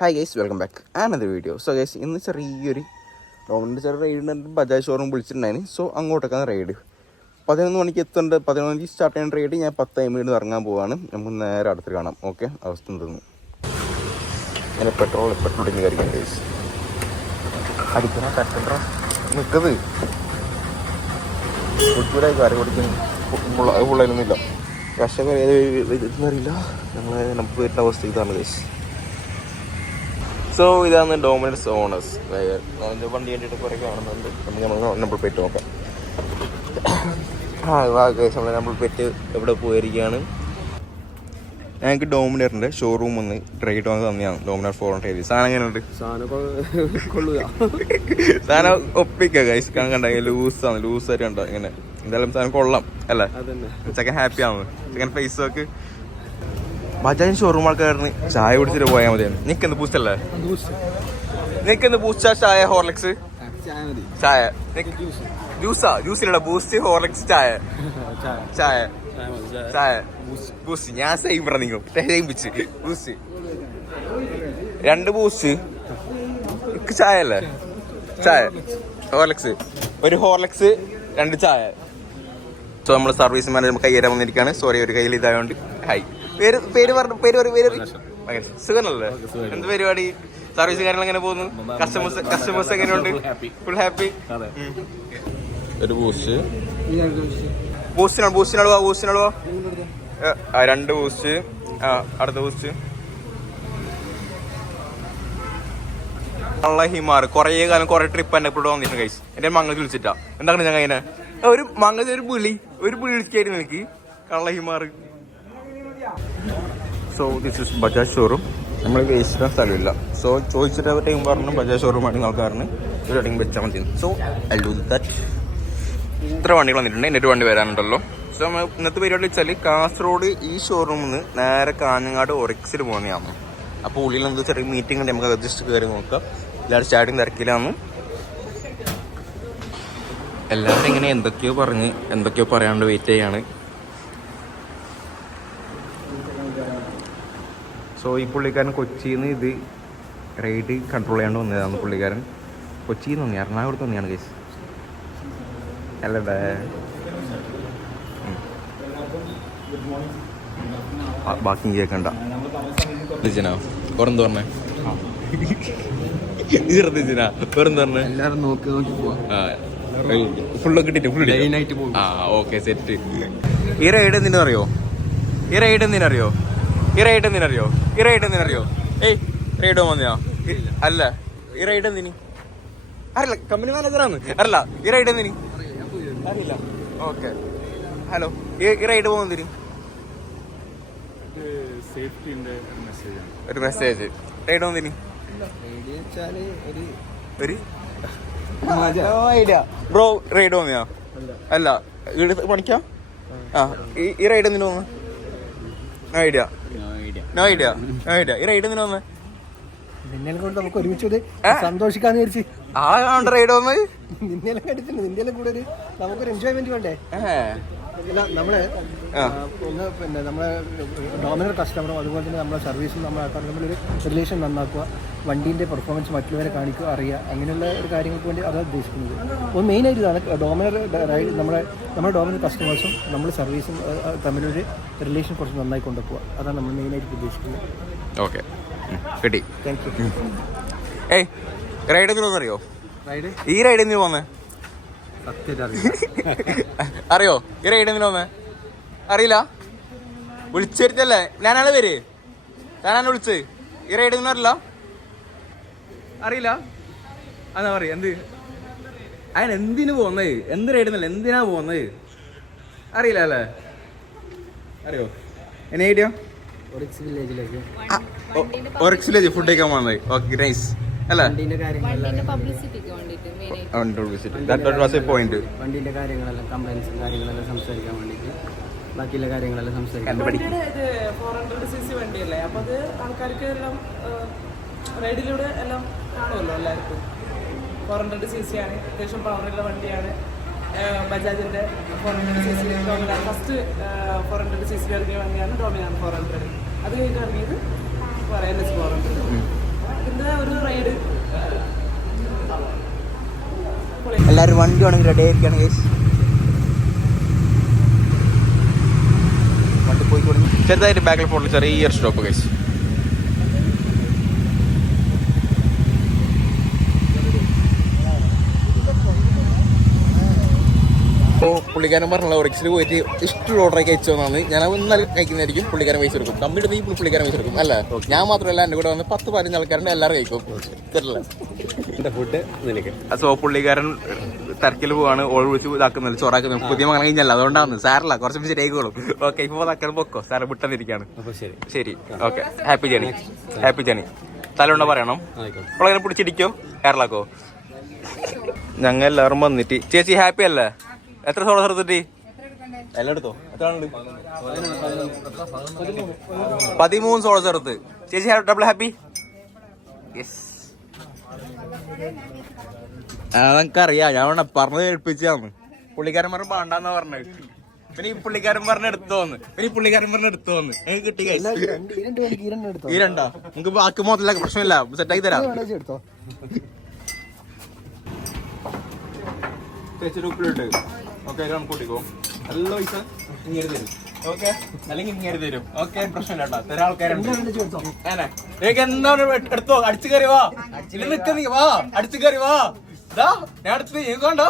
Hi guys, welcome back another video. So guys, ഇന്ന് ചെറിയൊരു ഡോമിൻ്റെ ചെറിയ റൈഡ് ബജാജ് ഷോറൂം വിളിച്ചിട്ടുണ്ടായിരുന്നു. സോ അങ്ങോട്ടൊക്കെയാണ് റൈഡ്. 11 മണിക്ക് എത്തേണ്ട, 11 മണിക്ക് സ്റ്റാർട്ട് ചെയ്യുന്ന റൈഡ് ഞാൻ 10 ഇറങ്ങാൻ പോവാണ്. നമുക്ക് നേരെ അടുത്ത് കാണാം. ഓക്കെ, അവസ്ഥ തോന്നുന്നു അങ്ങനെ പെട്രോൾ ഇങ്ങനെ കയറിക്കാം ഗൈസ്. അടിക്കണ തട്ടണ്ട നിൽക്കത് കുട്ടിയുടെ കാര്യം ഓടിക്കുന്നു. പിള്ളേരൊന്നുമില്ല. കർഷകർ ഏത് അറിയില്ല. നമുക്ക് വരുന്ന അവസ്ഥ ഇതാണ് ഗൈസ്. സോ ഇതാണ് ഡോമിനൻസ് ഓണേഴ്സ്. അതിൻ്റെ വണ്ടി കണ്ടിട്ട് കുറേ കാണുന്നുണ്ട്. നമ്മൾ നമ്പർ പ്ലേറ്റ് നോക്കാം. നമ്പർ പ്ലേറ്റ് എവിടെ പോയിരിക്കുകയാണ്. ഞങ്ങൾക്ക് ഡോമിനറിൻ്റെ ഷോറൂം ഒന്ന് ട്രൈഡ് വാങ്ങി തന്നെയാണ്. ഡോമിനർ 400. സാധനം എങ്ങനെയുണ്ട്? സാധനം ഒപ്പിക്കുക ഗൈസ്. കണ്ടെങ്കിൽ ലൂസായിട്ട് കണ്ടോ ഇങ്ങനെ. എന്തായാലും സാധനം കൊള്ളാം അല്ലേ? ചെക്കൻ ഹാപ്പി ആണ്. ചെക്കൻ ഫേസ് ഒക്കെ ബജാജ് ഷോറൂം ആൾക്കാരന് ചായ കുടിച്ചിട്ട് പോയാൽ മതിയാണ്. നിക്കെന്ത് ബൂസ്റ്റല്ലേ? നിക്കെന്ത് ബൂസ്റ്റാ ചായ ഹോർലിക്സ് ചായ ജ്യൂസിലുള്ള ബൂസ്റ്റ് ഹോർലിക്സ് ചായ ചായ ചായ ബൂസ്റ്റ്. ഞാൻ സെയിം പറഞ്ഞു പിച്ച് ബൂസ്റ്റ് 2 ബൂസ്റ്റ് ചായ അല്ലേ? ചായ ഹോർലിക്സ് 1 ഹോർലിക്സ് 2 ചായ. സോ നമ്മൾ സർവീസ് മാനേജർ കയ്യേറാൻ വന്നിരിക്കുകയാണ്. സോറി, ഒരു കയ്യിൽ ഇതായോണ്ട്. ഹായ്, പേര് സുഖനല്ലേ? എന്ത് പരിപാടി? സർവീസ് കാര്യങ്ങൾ എങ്ങനെ പോകുന്നു? കസ്റ്റമേഴ്സ് എങ്ങനെയുണ്ട്? Full happy? ഒരു ബൂസ്റ്റ് 2 ബൂസ്റ്റ്. അടുത്ത ബൂസ്റ്റ് ഹിമാർ. കുറേ കാലം കുറെ ട്രിപ്പ് എന്നെ ഇവിടെ വന്നിട്ടുണ്ട് ഗൈസ്. എന്റെ മംഗളത്തിൽ വിളിച്ചിട്ടാ. എന്താണ് ഞാൻ അതിനെ ഒരു മംഗളത്തിൽ ഒരു വിളിക്കായിരുന്നു എനിക്ക്. കള്ള ഹിമാർ. So this is Bajaj showroom. നമ്മൾ വേസ്റ്റ് സ്ഥലമില്ല. സോ ചോദിച്ചിട്ട് ടൈം പറഞ്ഞു ബജാജ് ഷോറൂം ആണ് ആൾക്കാരന് ഒരു ഇടയ്ക്ക് വെച്ചാൽ മതി. So I do that. ഇത്ര വണ്ടികൾ വന്നിട്ടുണ്ട്. എൻ്റെ ഒരു വണ്ടി വരാനുണ്ടല്ലോ. സോ നമ്മൾ ഇന്നത്തെ പരിപാടി വെച്ചാൽ കാസർഗോഡ് ഈ ഷോറൂമിൽ നിന്ന് നേരെ കാഞ്ഞങ്ങാട് ഒറിക്സിൽ പോകുന്നതാണ്. അപ്പോൾ ഉള്ളിൽ എന്ത് ചെറിയ മീറ്റിംഗ് ഉണ്ട്. നമുക്ക് ജസ്റ്റ് കയറി നോക്കാം. എല്ലാവരും സ്റ്റാർട്ടിങ് തിരക്കിലാണ്. എല്ലാവരും ഇങ്ങനെ എന്തൊക്കെയോ പറയാണ്ട് വെയിറ്റ് ചെയ്യാണ്. സോ ഈ പുള്ളിക്കാരൻ കൊച്ചിയിൽ നിന്ന് ഇത് റൈഡ് കൺട്രോൾ ചെയ്യാണ്ട് വന്നതാണ്. പുള്ളിക്കാരൻ കൊച്ചിയിൽ നിന്ന് വന്നു, എറണാകുളത്ത് വന്നെയാണ് കേസ് അല്ലേ? ബാക്കി കേൾക്കണ്ട. ശ്രദ്ധിച്ചനാ പുറന്ത് പറഞ്ഞേ? ശ്രദ്ധിച്ചനാ പുറന്ത് പറഞ്ഞേ? എല്ലാവരും നോക്കി പോവാ. ഫുള്ളൊക്കെ ഇട്ടിട്ട് ആ ഓക്കെ സെറ്റ്. ഈ റൈഡ് എന്തിനറിയോ? ഏയ് റൈഡ് വന്നെയാ? അല്ല, ഈ റൈഡ് എന്തിന് അറിയില്ല. കമ്പനി മാനേജറാണ് അറിയില്ല. ഈ റൈഡ് എന്തിന് അറിയില്ല. Okay, hello. ഈ റൈഡ് പോകുന്നതിന് ഒരു മെസ്സേജ്. റൈഡ് പോകുന്നതിന് ബ്രോ റൈഡ് പോകുന്നയാ? അല്ല, പണിക്കാം. ആ ഈ റൈഡ് എന്തിനു പോകുന്നു? No idea. ഈ റൈഡ് എന്തിനു വന്നേ? നമുക്ക് ഒരുമിച്ച് സന്തോഷിക്കാന്ന് വിചാരിച്ച് റൈഡ് വന്നത്. നിന്നെല്ലാം കണ്ടിട്ടുണ്ട്. നിന്റെ കൂടെ നമുക്കൊരു എൻജോയ്മെന്റ് വേണ്ടേ? നമ്മള് ഒന്ന് പിന്നെ നമ്മളെ ഡോമിനർ കസ്റ്റമറും അതുപോലെ തന്നെ നമ്മളെ സർവീസും നമ്മളെ ആൾക്കാരും തമ്മിലൊരു റിലേഷൻ നന്നാക്കുക, വണ്ടീൻ്റെ പെർഫോമൻസ് മറ്റുള്ളവരെ കാണിക്കുക, അറിയുക, അങ്ങനെയുള്ള ഒരു കാര്യങ്ങൾക്ക് വേണ്ടി അതാണ് ഉദ്ദേശിക്കുന്നത്. അപ്പോൾ മെയിനായിട്ട് ഇതാണ് ഡോമിനർ റൈഡ്. നമ്മുടെ ഡോമിനർ കസ്റ്റമേഴ്സും നമ്മൾ സർവീസും തമ്മിലൊരു റിലേഷൻ കുറച്ച് നന്നായി കൊണ്ടുപോകുക. അതാണ് നമ്മൾ മെയിനായിട്ട് ഉദ്ദേശിക്കുന്നത്. ഓക്കെ, കിട്ടി. Thank you. ഏയ് റൈഡ് എന്തിനൊന്നറിയോ? ഈ റൈഡ് എന്തിനു പോന്നേ? അറിയോ? ഈ റൈഡ് എന്തിനു പോന്നേ? അറിയില്ല. വിളിച്ചെടുത്തല്ലേ ഞാനാണ് പേര്. ഞാനാണ് വിളിച്ചത്. ഈ റൈഡ് ഒന്നും അറിയില്ല. അതാ പറയാ. എന്തിനു പോകുന്നത്? എന്ത് റൈഡ് എന്നല്ല, എന്തിനാ പോകുന്നത് അറിയില്ല അല്ലേ? അറിയോ? എന്നെ ഐഡിയ ഒറിക്സ് വില്ലേജ് ഫുഡ് കഴിക്കാൻ പോകുന്നത്. ഓക്കെ, നൈസ് അല്ലേ? വണ്ടീൻ്റെ കാര്യങ്ങളെല്ലാം കംപ്ലൈൻസും കാര്യങ്ങളെല്ലാം സംസാരിക്കാൻ വേണ്ടിയിട്ട്, ബാക്കിയുള്ള കാര്യങ്ങളെല്ലാം സംസാരിക്കാൻ. 400cc വണ്ടിയല്ലേ, അപ്പോൾ അത് ആൾക്കാർക്ക് എല്ലാം റൈഡിലൂടെ എല്ലാം കാണുമല്ലോ എല്ലാവർക്കും. 400cc ആണ്, അത്യാവശ്യം പവറുള്ള വണ്ടിയാണ്. ബജാജിൻ്റെ 400cc ഡോമിനാർ ഫസ്റ്റ് 400cc ഇറങ്ങിയ വണ്ടിയാണ് ഡോമിനാർ 400. അത് കഴിഞ്ഞിട്ട് ഇറങ്ങിയത് NS 400. എല്ലാവരും വണ്ടി ആണെങ്കിൽ റെഡി ആയിരിക്കുകയാണ് ഗൈസ്. വണ്ടി പോയി തുടങ്ങി. ചെറുതായിട്ട് ബാക്കിൽ പോകണം, ചെറിയൊരു സ്റ്റോപ്പ് ഗൈസ്. അപ്പോൾ പുള്ളിക്കാരൻ പറഞ്ഞുള്ള ഒറിക്സിൽ പോയിട്ട് ഇഷ്ടമുള്ള ഓർഡറൊക്കെ അയച്ചു തന്നാണ്. ഞാൻ ഇന്നലെ കഴിക്കുന്നതായിരിക്കും. പുള്ളിക്കാരൻ പൈസ എടുക്കും. കമ്പിയുടെ നീ പുള്ളിക്കാരൻ പൈസ എടുക്കും അല്ലേ? ഞാൻ മാത്രമല്ല, എൻ്റെ കൂടെ വന്ന് 10-15 ആൾക്കാരുടെ എല്ലാവരും കഴിക്കും. തരില്ല ഫുഡ്. സോ പുള്ളിക്കാരൻ തിരക്കിൽ പോവാണ്. ഓൾ വിളിച്ച് ഇതാക്കുന്നില്ല, ചോറാക്കുന്നത്. പുതിയ മകൻ കഴിഞ്ഞല്ല, അതുകൊണ്ടാണ്. സാറല്ല, കുറച്ച് ശരിയായിക്കോളും. ഓക്കെ, ഇപ്പോൾ തക്കൽ പൊക്കോ. സാറ് വിട്ടെന്നിരിക്കുകയാണ്. ശരി, okay. Happy journey, happy journey. തലയുണ്ട പറയണം. പുള്ളിക്കാരൻ പിടിച്ചിടിക്കോ, കേരളക്കോ. ഞങ്ങൾ എല്ലാവരും വന്നിട്ട്. ചേച്ചി ഹാപ്പി അല്ലേ? എത്ര സോള സർത്തി എല്ലാം എടുത്തോ? എത്ര 13 സോള സർത്ത്. ചേച്ചി ഡബിൾ ഹാപ്പി? യെസ്. അതെനിക്കറിയാം, ഞാൻ വേണം പറഞ്ഞ് കേൾപ്പിച്ചാന്ന്. പുള്ളിക്കാരൻ പറഞ്ഞ പാണ്ടാന്നാ പറഞ്ഞത്. പിന്നെ ഈ പുള്ളിക്കാരൻ പറഞ്ഞ എടുത്തോന്ന്. എനിക്ക് കിട്ടി. ഈ രണ്ടോ നമുക്ക് ബാക്കി മൊത്തത്തില്ല, പ്രശ്നമില്ല, സെറ്റാക്കി തരാം. ചേച്ചി ഉപ്പിലിട്ട് ഓക്കെ കൂട്ടിക്കോ. നല്ല പൈസ ഇങ്ങനെ തരും. ഓക്കെ, അല്ലെങ്കിൽ ഇങ്ങനെ തരും. ഓക്കെ, പ്രശ്നമില്ല കേട്ടോ. തരാ ആൾക്കാരുണ്ട്. എന്താണ് എടുത്തോ? അടിച്ചു കയറി വാ. നിക്ക നീ വാ, അടിച്ചു കയറി വാ. ഇതാ ഞാൻ അടുത്ത് കണ്ടോ.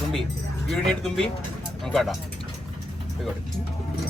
തുമ്പി യൂണിറ്റ് തുമ്പി നമുക്ക് കേട്ടോ.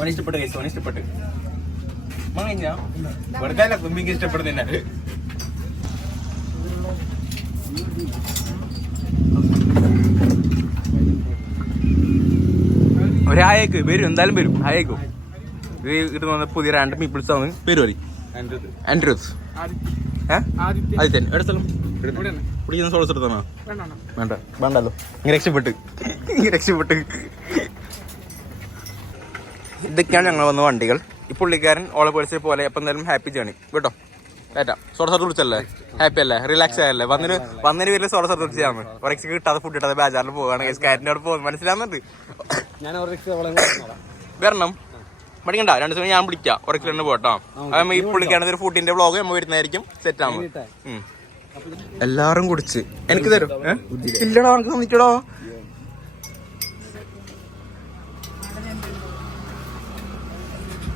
ഓൻ ഇഷ്ടപ്പെട്ട് കേസ്, ഓൻ ഇഷ്ടപ്പെട്ട് കഴിഞ്ഞാ വെറുതെ അല്ല തുമ്പിക്ക് ഇഷ്ടപ്പെടുന്നതിനെ. ഒരു ഹായേക്ക് വരും, എന്തായാലും വരും. ഹായേക്കും ഇത് കിട്ടുന്ന പുതിയ റാൻഡം പീപ്പിൾസ് ആണ്. പേര് പറയും. ആൻഡ്രൂസ്. ആദിത്യൻ. എവിടെ സ്ഥലം? കുടിക്കുന്ന സോളസ് എടുത്താണോ? വേണ്ട, വേണ്ടല്ലോ. ഇങ്ങനെ രക്ഷപ്പെട്ട്. ഇതൊക്കെയാണ് ഞങ്ങൾ വന്ന വണ്ടികൾ. ഈ പുള്ളിക്കാരൻ ഓളെ പേടിച്ച പോലെ. അപ്പം എന്തായാലും ഹാപ്പി ജേണി കേട്ടോ. സോഡ സർട്ട് കുടിച്ചല്ലേ? ഹാപ്പി അല്ലേ? റിലാക്സ് ആയല്ലേ? വന്നതിന് പേരിൽ സോഡ സർട്ട് കുടിച്ചാണ്. ഒരക്സ് കിട്ടാതെ ഫുഡ് കിട്ടാതെ ബാജാറിൽ പോവാണ്. കാരനോട് പോകുന്നു, മനസ്സിലാവുന്നുണ്ട്. വരണം, പഠിക്കണ്ട. 2 ദിവസം ഞാൻ വിളിക്കാം. ഒരക്സ് തന്നെ പോട്ടോ. അപ്പം ഈ പുള്ളിക്കാരൻ ഒരു ഫുഡിന്റെ വ്ളോഗ് നമ്മൾ വരുന്നതായിരിക്കും. സെറ്റ് ആവുന്നത്. എല്ലാരും കുടിച്ച് എനിക്ക് തരും. ഇല്ലടോ, എനിക്ക് തന്നിട്ടടോ.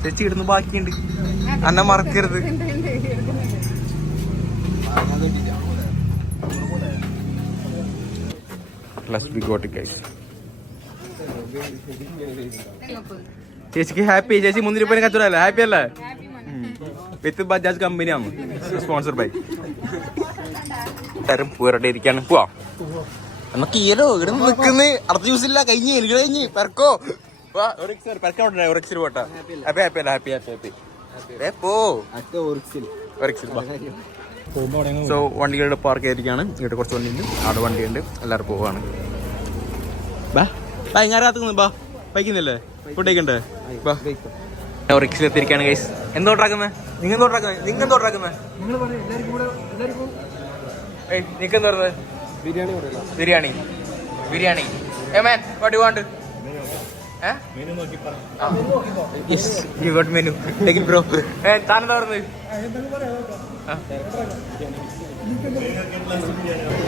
ചേച്ചി ഇടുന്നു, ബാക്കിയുണ്ട്. അന്നെ മറക്കരുത്. ചേച്ചിക്ക് ഹാപ്പി. ചേച്ചി 300 രൂപ കച്ചവടമല്ലേ? ഹാപ്പി അല്ലേ? വിത്ത് ബജാജ് കമ്പനിയാണ് സ്പോൺസർ ബൈ. തരം പൂരട്ടെ ഇരിക്കാണ്. പോവാ നമുക്ക് ഈരോ ഇവിടെ നിൽക്കുന്ന അടുത്ത ജ്യൂസ് ഇല്ല. കഴിഞ്ഞ് പെർക്കോ പോട്ടാ. സോ വണ്ടികളുടെ പാർക്ക് ആയിരിക്കാണ്. ഇവിടെ കുറച്ച് വണ്ടിയുണ്ട്, അവിടെ വണ്ടിയുണ്ട്. എല്ലാവരും പോവാണ്. ഇങ്ങാരാത്തുന്നു ബാ. ബൈക്കുന്നില്ലേ? ഫുഡ് കഴിക്കണ്ടേ? റിക്സിലെത്തിരിക്കാണ് ഗൈസ്. എന്തോട്ടാക്കുന്നത്? നിങ്ങെന്തോട്ടാക്കുന്നത്? Biryani. What you want? Menu bro. താനെന്താ പറഞ്ഞത്?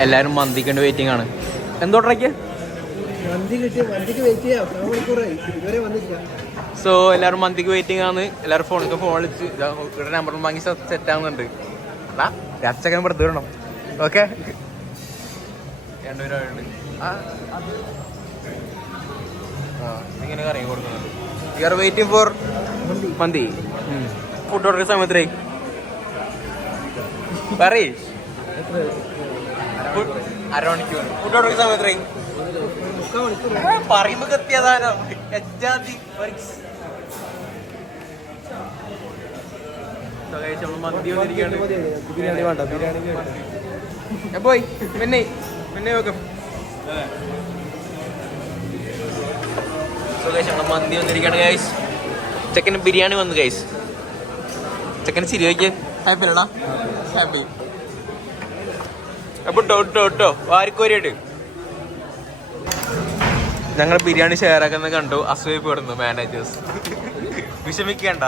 എല്ലാരും മന്തിക്കണ്ട് വെയിറ്റിംഗ് ആണ്. എന്തോട്ടേക്ക്? സോ എല്ലാവരും മന്തിക്ക് വെയിറ്റിംഗ് ആണ്. എല്ലാവരും ഫോൺ വിളിച്ച് ഇവിടെ നമ്പർ വാങ്ങി സെറ്റ് ആവുന്നുണ്ട്. രാത്രി ഇവിടെ തീരണം. ഓക്കെ, 2 പേരുണ്ട്. ഇങ്ങനെ കറങ്ങി കൊടുക്കുന്നുണ്ട്. You are waiting for mandi. Food order സമയത്ത് പറയ്. അരമണിക്കൂർ ഫുഡ് ഓർഡർ സമയത്ത് പറയുമ്പോ എത്തിയതാനോ. മന്തി വന്നിരിക്കുകയാണ്. ബിരിയാണി വേണ്ട, ബിരിയാണി പോയി പിന്നെ വെക്കും. മന്തി വന്നിരിക്കുകയാണ് ഗൈസ്. ചെക്കന് ബിരിയാണി വന്നു ഗൈസ്. ചെക്കന് ചിരി വയ്ക്ക്. ഹാപ്പി അല്ലടാ? ഹാപ്പി. അപ്പൊ ഇട്ടോ വാരിക്കോരിയിട്ട് ഞങ്ങൾ ബിരിയാണി ഷെയർ ആക്കുന്നത് കണ്ടു. അസൂയപ്പെടുന്നു മാനേജേഴ്സ്. വിഷമിക്കണ്ട,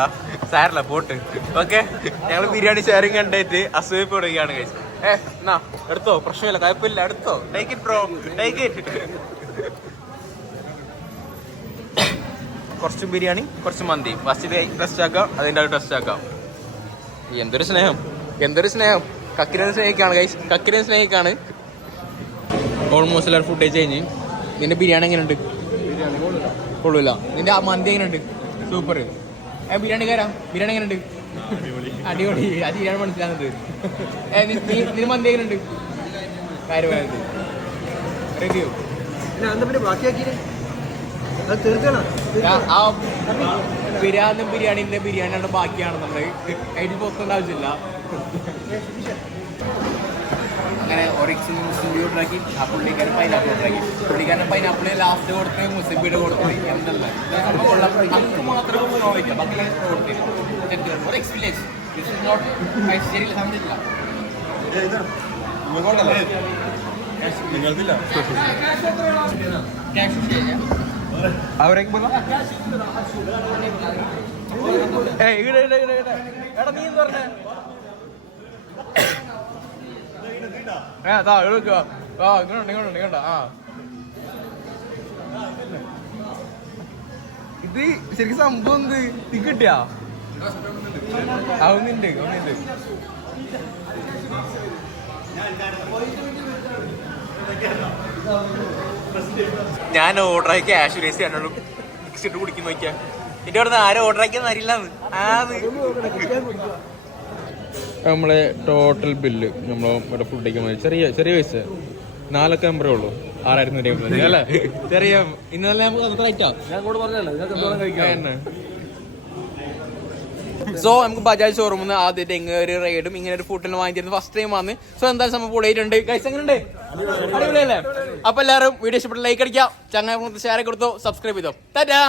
സാരല്ല പോട്ട്. ഓക്കെ, ഞങ്ങൾ ബിരിയാണി ഷെയറിങ് കണ്ടിട്ട് അസൂയപ്പെടുകയാണ് ഗൈസ്. എന്നാ എടുത്തോ, പ്രശ്നമില്ല, കുഴപ്പമില്ല, എടുത്തോ. Take it bro, take it. കുറച്ച് ബിരിയാണി, കുറച്ച് മന്തി. ഫസ്റ്റ് ടെസ്റ്റ് ആക്കാം, അതിൻ്റെ അത് ടെസ്റ്റ് ആക്കാം. എന്തൊരു സ്നേഹം, എന്തൊരു സ്നേഹം. കക്കിനെ സ്നേഹിക്കാണ് ഗൈസ്, കക്കിനെ സ്നേഹിക്കാണ്. ഓൾമോസ്റ്റ് എല്ലാവരും ഫുഡ് കഴിഞ്ഞ്. നിന്റെ ബിരിയാണി എങ്ങനെയുണ്ട്? കൊള്ളൂല. നിന്റെ ആ മന്തി എങ്ങനെയുണ്ട്? സൂപ്പർ. ബിരിയാണി കയറാം. ബിരിയാണി എങ്ങനെയുണ്ട്? അടിപൊളി. അത് ചെയ്യാൻ മനസ്സിലാകുന്നത്. നിന്റെ മന്തി എങ്ങനെയുണ്ട്? കാര്യമായത് റിവ്യൂ ആ ബിരിയാണിന്റെ ബിരിയാണിയുടെ ബാക്കിയാണ് നമ്മൾ അതിൽ പോക്കേണ്ട ആവശ്യമില്ല. അങ്ങനെ ഒറിക്സിൽ മുസ്ലിം ഓർഡറാക്കി. ആ പുള്ളിക്കാരൻ പൈനാപ്പിൾ ഓർഡറാക്കി. പുള്ളിക്കാരൻ പൈനാപ്പിൾ ലാസ്റ്റ് കൊടുത്ത് മുസ്ലിംബീഡ് കൊടുത്തു. എന്തല്ല നമുക്ക് മാത്രമേ നോക്കില്ല, ബാക്കി കൊടുത്തില്ല. ഒരു എക്സ്പീരിയൻസ് ശരിയില്ല, സമയത്തില്ല. അവരേക്ക് പോകാം. എടാ നീ എന്ന് പറഞ്ഞേ ഇത് ശരിക്കും സംഭവം എന്ത് തീ കിട്ടിയാ? ആവുന്നുണ്ട്. ഞാൻ ഓർഡറാക്കി ക്യാഷ് വേസ്റ്റ് ചെയ്യാനുള്ളൂ. മിക്സ് ഇട്ട് കുടിക്കുന്ന നോക്കിയാ എന്റെ അവിടെ ആരും ഓർഡറാക്കിയെന്ന് അറിയില്ലാന്ന്. നമ്മളെ ടോട്ടൽ ബില്ല് നമ്മളെ ഫുഡ് കഴിക്കാൻ ചെറിയ പൈസ 4 നമ്പറേ ഉള്ളൂ. 6,150 അല്ലേ? ചെറിയ ഇന്നലെ നമുക്ക് അത് റൈറ്റാ. സോ നമുക്ക് ബജാജ് ഷോറൂമിൽ നിന്ന് ആദ്യമായിട്ട് ഇങ്ങനെ ഒരു റൈഡും ഇങ്ങനെ ഒരു ഫുഡിന് വാങ്ങിച്ചിരുന്നു. ഫസ്റ്റ് ടൈം വന്ന്. സോ എന്തായാലും സംഭവം പൊളിയിട്ടുണ്ട്. ഗൈസ് എങ്ങനെയുണ്ട്? അടിപൊളിയല്ലേ? അപ്പൊ എല്ലാവരും വീഡിയോ ഇഷ്ടപ്പെട്ട ലൈക്ക് അടിക്കാം, ചങ്ങായി ഷെയർ കൊടുത്തോ, സബ്സ്ക്രൈബ് ചെയ്തോ. ടാറ്റാ.